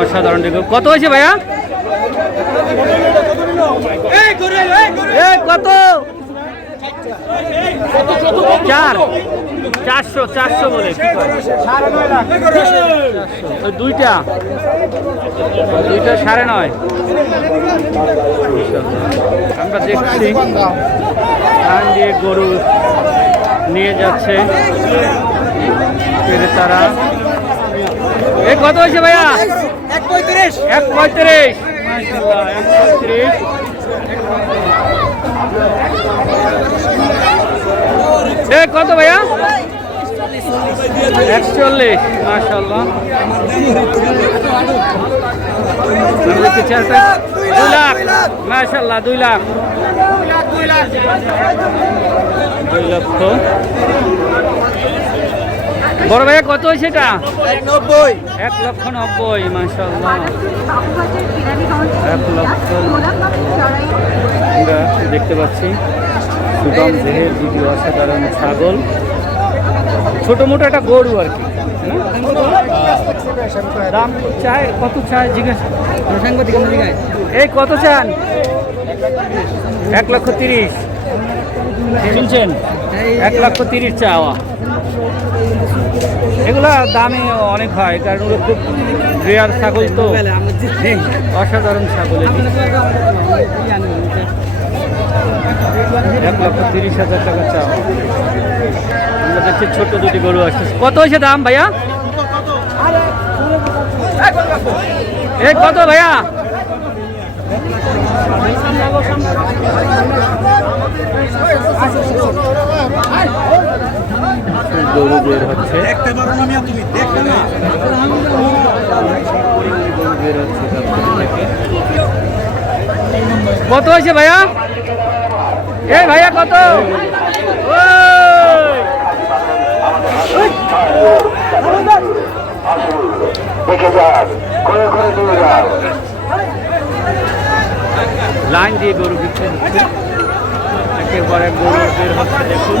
অসাধারণ দেখো কত হয়েছে ভাইয়া কত চার চারশো চারশো বলে দুইটা দুইটা সাড়ে নয় আমরা দেখছি ধান দিয়ে গরু নিয়ে যাচ্ছে তারা এ কত হয়েছে ভাইয়া এক পঁয়ত্রিশ এক পঁয়ত্রিশ এ কত ভাইয়া একচল্লিশ মাসাল্লাহ দুই লাখ মাসাল্লাহ দুই লাখ দুই লক্ষ বড় ভাইয়া কত হয়েছে এটা নব্বই এক লক্ষ নব্বই মাসাল্লাহ এক লক্ষ আমরা দেখতে পাচ্ছি সুগম দেহের দিদি অসাধারণ ছাগল ছোটো মোটো একটা গরু আর কি দাম চায় কত চায় জিজ্ঞেস এই কত চান এক লক্ষ তিরিশ শুনছেন এক লক্ষ তিরিশ চাওয়া এগুলো দামে অনেক হয় কারণ ওগুলো খুব রেয়ার ছাগল তো অসাধারণ ছাগল এক লক্ষ তিরিশ হাজার টাকা চাও আমরা দেখছি ছোট দুটি গরু আসছে কত হয়েছে দাম ভাইয়া এ কত ভাইয়া গরু বের হচ্ছে কত হয়েছে ভাইয়া এ ভাইয়া কত লাইন দিয়ে গরু বিচ্ছেন একের পরে গরু বের হচ্ছে দেখুন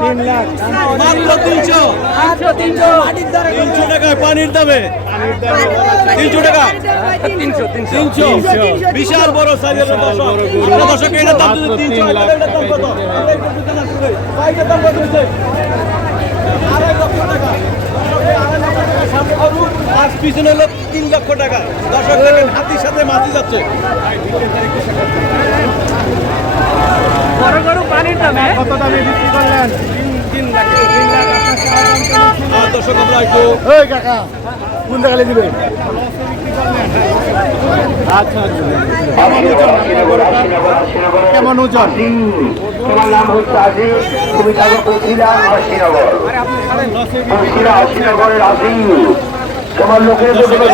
তিন লক্ষ টাকা আর পিছনে হাতির সাথে মাছি যাচ্ছে কত দামে বিক্রি হ্যাঁ? করলেন তিন লাখ তিন হ্যাঁ, লাখ আচ্ছা কেমন ওজন তোমার তুমি তাকে পৌঁছিলাম আশিনগর পৌঁছিলাম আশিনগরের আজি তোমার লোকের তো তোমার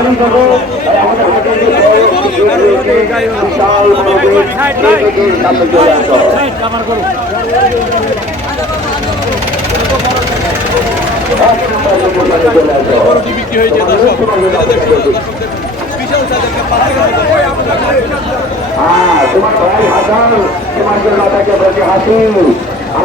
তোমাকে হ্যাঁ তোমার ভাই হাসান তোমার জন্য তাকে এই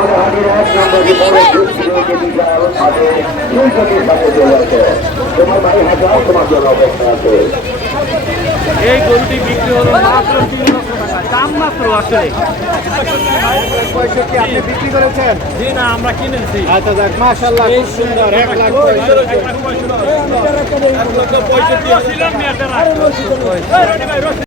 গরুটি বিক্রি হলো মাত্র তিন লক্ষ টাকা দাম মাত্র আসলে বিক্রি না আমরা কিনে আচ্ছা খুব সুন্দর এক লাখ